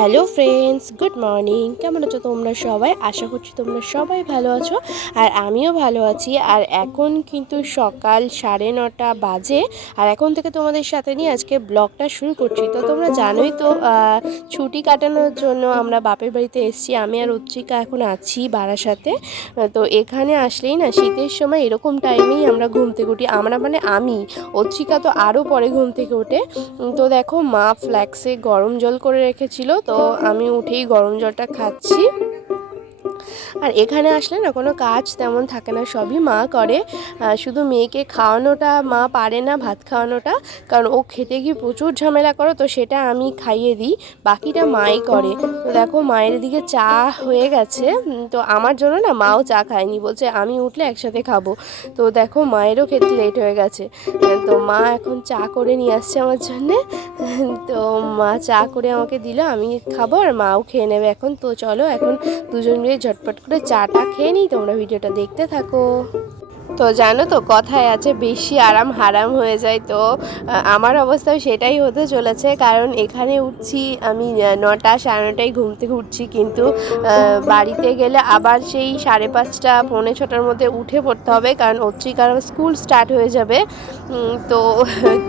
Hello friends, good morning. কেমন আছো তোমরা সবাই? আশা করছি তোমরা সবাই ভালো আছো, আর আমিও ভালো আছি। আর এখন কিন্তু সকাল 9:30 বাজে, আর এখন থেকে তোমাদের সাথে নিয়ে আজকে ব্লগটা শুরু করছি। তো তোমরা জানোই তো, ছুটি কাটানোর জন্য আমরা বাপের বাড়িতে এসেছি। আমি আর উচ্চিকা এখন আছি বারাসাতে। তো এখানে আসলেই না শীতের সময় এরকম টাইমেই আমরা ঘুম থেকে উঠি। আমি উচ্চিকা তো আরও পরে ঘুম থেকে ওঠে। তো দেখো, মা ফ্ল্যাক্সে গরম জল করে রেখেছিল, তো আমি উঠেই গরম জলটা খাচ্ছি। আর এখানে আসলে না কোনো কাজ তেমন থাকে না, সবই মা করে। শুধু মেয়েকে খাওয়ানোটা মা পারে না, ভাত খাওয়ানোটা, কারণ ও খেতে গিয়ে প্রচুর ঝামেলা করে, তো সেটা আমি খাইয়ে দিই, বাকিটা মাই করে। তো দেখো, মায়ের দিকে চা হয়ে গেছে। তো আমার জন্য না মাও চা খায়নি, বলছে আমি উঠলে একসাথে খাবো। তো দেখো, মায়েরও খেতে লেট হয়ে গেছে। তো মা এখন চা করে নিয়ে আসছে আমার জন্যে। তো মা চা করে আমাকে দিল, আমি খাবো আর মাও খেয়ে নেবে এখন। তো চলো এখন দুজন মিলে ঝটপট করে চাটা খেয়ে নিই, তোমরা ভিডিওটা দেখতে থাকো। তো জানো তো, কথায় আছে বেশি আরাম হারাম হয়ে যায়। তো আমার অবস্থাও সেটাই হতে চলেছে, কারণ এখানে উঠছি আমি 9টা 9:30টায় ঘুম থেকে উঠছি, কিন্তু বাড়িতে গেলে আবার সেই 5:30 পৌনে 6টার মধ্যে উঠে পড়তে হবে, কারণ অত্রিকার স্কুল স্টার্ট হয়ে যাবে। তো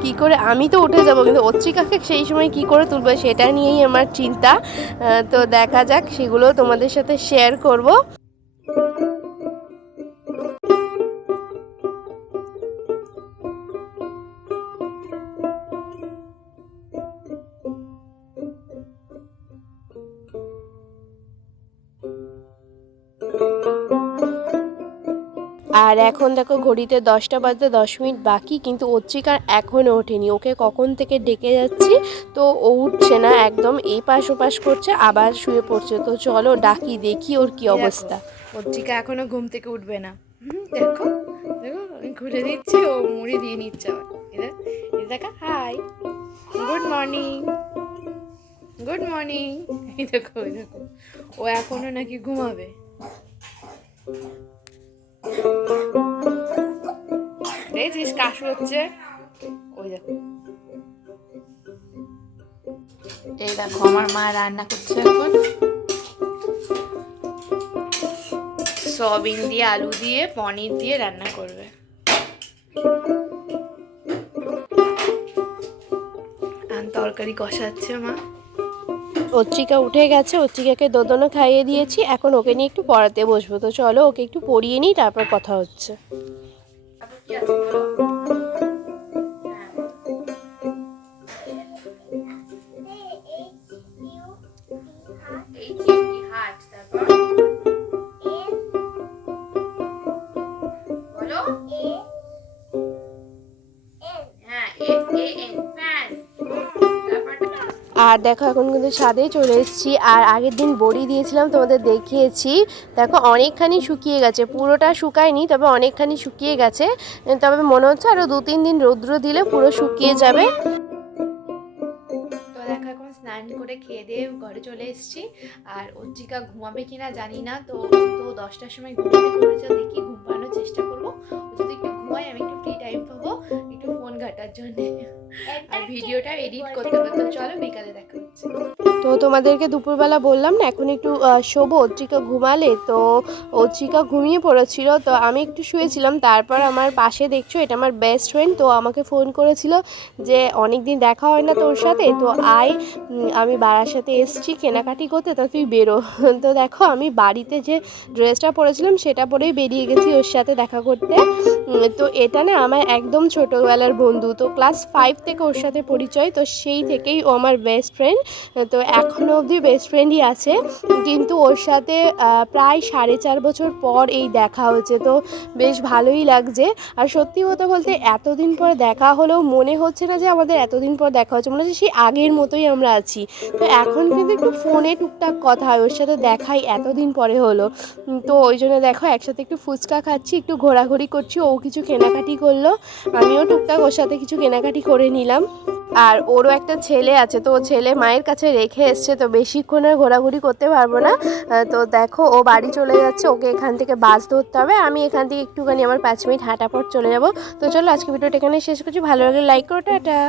কি করে আমি তো উঠে যাব, কিন্তু অত্রিকাকে সেই সময় কি করে তুলবে সেটা নিয়েই আমার চিন্তা। তো দেখা যাক, সেগুলো তোমাদের সাথে শেয়ার করব। আর এখন দেখো, ঘড়িতে 10টা বাজতে 10 মিনিট বাকি, কিন্তু অত্রিকার এখনও ওঠেনি। ওকে কখন থেকে ডেকে যাচ্ছি, তো ও উঠছে না, একদম এই পাশ ওপাশ করছে, আবার শুয়ে পড়ছে। তো চলো ডাকি, দেখি ওর কি অবস্থা। অর্চিকা এখনো ঘুম থেকে উঠবে না। দেখো দেখো, আমি ঘুরে দিচ্ছি, ও মুড়ি দিয়ে নিচ্ছে আবার। দেখা, hi, good morning, good morning. এই দেখো, এই দেখো, ও এখনো নাকি ঘুমাবে। দেখছিস কাশু হচ্ছে, ওই দেখো। এই দেখো, আমার মা রান্না করছে এখন সয়াবিন দিয়ে, আলু দিয়ে, পনির দিয়ে রান্না করবে। আর তরকারি কষাচ্ছে মা। অত্রিকা উঠে গেছে, অত্রিকাকে দোদনা খাইয়ে দিয়েছি, এখন ওকে নিয়ে একটু পড়াতে বসবো। তো চলো ওকে একটু পড়িয়ে নিই, তারপর কথা হচ্ছে। আর দেখো, এখন কিন্তু ছাদে চলে এসেছি। আর আগের দিন বড়ি দিয়েছিলাম, তোমাদের দেখিয়েছি। দেখো অনেকখানি শুকিয়ে গেছে, পুরোটা শুকায়নি, তবে অনেকখানি শুকিয়ে গেছে। তবে মনে হচ্ছে আরও 2-3 দিন রৌদ্র দিলে পুরো শুকিয়ে যাবে। তো দেখো, এখন স্নান করে খেয়ে দিয়ে ঘরে চলে এসেছি। আর অর্চিকা ঘুমাবে কিনা জানি না, তো 10টার সময় ঘুম থেকে উঠেছে, দেখি ঘুম পাড়ানোর চেষ্টা করবো। যদি একটু ঘুমাই, আমি একটু ফ্রি টাইম পাবো একটু ফোন ঘাটার জন্য, আর ভিডিওটা এডিট করতে হবে। তো চলো, বিকালে দেখা হচ্ছে। তো তোমাদেরকে দুপুরবেলা বললাম না এখন একটু শোবো, অত্রিকা ঘুমালে। তো অত্রিকা ঘুমিয়ে পড়েছিল, তো আমি একটু শুয়েছিলাম। তারপর আমার পাশে দেখছো, এটা আমার বেস্ট ফ্রেন্ড, তো আমাকে ফোন করেছিল যে অনেক দিন দেখা হয় না তোর সাথে, তো আয়, আমি বারাসাতে এসছি কেনাকাটি করতে, তা তুই বেরো। তো দেখো, আমি বাড়িতে যে ড্রেসটা পরেছিলাম সেটা পরেই বেরিয়ে গেছি ওর সাথে দেখা করতে। তো এটা না আমার একদম ছোটোবেলার বন্ধু, তো ক্লাস 5 থেকে ওর সাথে পরিচয়, তো সেই থেকেই ও আমার বেস্ট ফ্রেন্ড। তো এখনও অবধি বেস্ট ফ্রেন্ডই আছে, কিন্তু ওর সাথে প্রায় 4.5 বছর পর এই দেখা হয়েছে, তো বেশ ভালোই লাগছে। আর সত্যি কথা বলতে, এতদিন পর দেখা হলেও মনে হচ্ছে না যে আমাদের এতদিন পর দেখা হচ্ছে, মনে হচ্ছে সেই আগের মতোই আমরা আছি। তো এখন কিন্তু একটু ফোনে টুকটাক কথা হয়, ওর সাথে দেখাই এতদিন পরে হলো। তো ওই জন্য দেখো, একসাথে একটু ফুচকা খাচ্ছি, একটু ঘোরাঘুরি করছি, ও কিছু কেনাকাটি করলো, আমিও টুকটাক ওর সাথে কিছু কেনাকাটি করে নিলাম। আর ওরও একটা ছেলে আছে, তো ও ছেলে মায়ের কাছে রেখে এসছে, তো বেশিক্ষণ আর ঘোরাঘুরি করতে পারবো না। তো দেখো, ও বাড়ি চলে যাচ্ছে, ওকে এখান থেকে বাস ধরতে হবে, আমি এখান থেকে একটুখানি আমার 5 মিনিট হাঁটা পর চলে যাব। তো চলো, আজকে ভিডিওটা এখানে শেষ করছি। ভালো লাগলে লাইক করো, টাটা।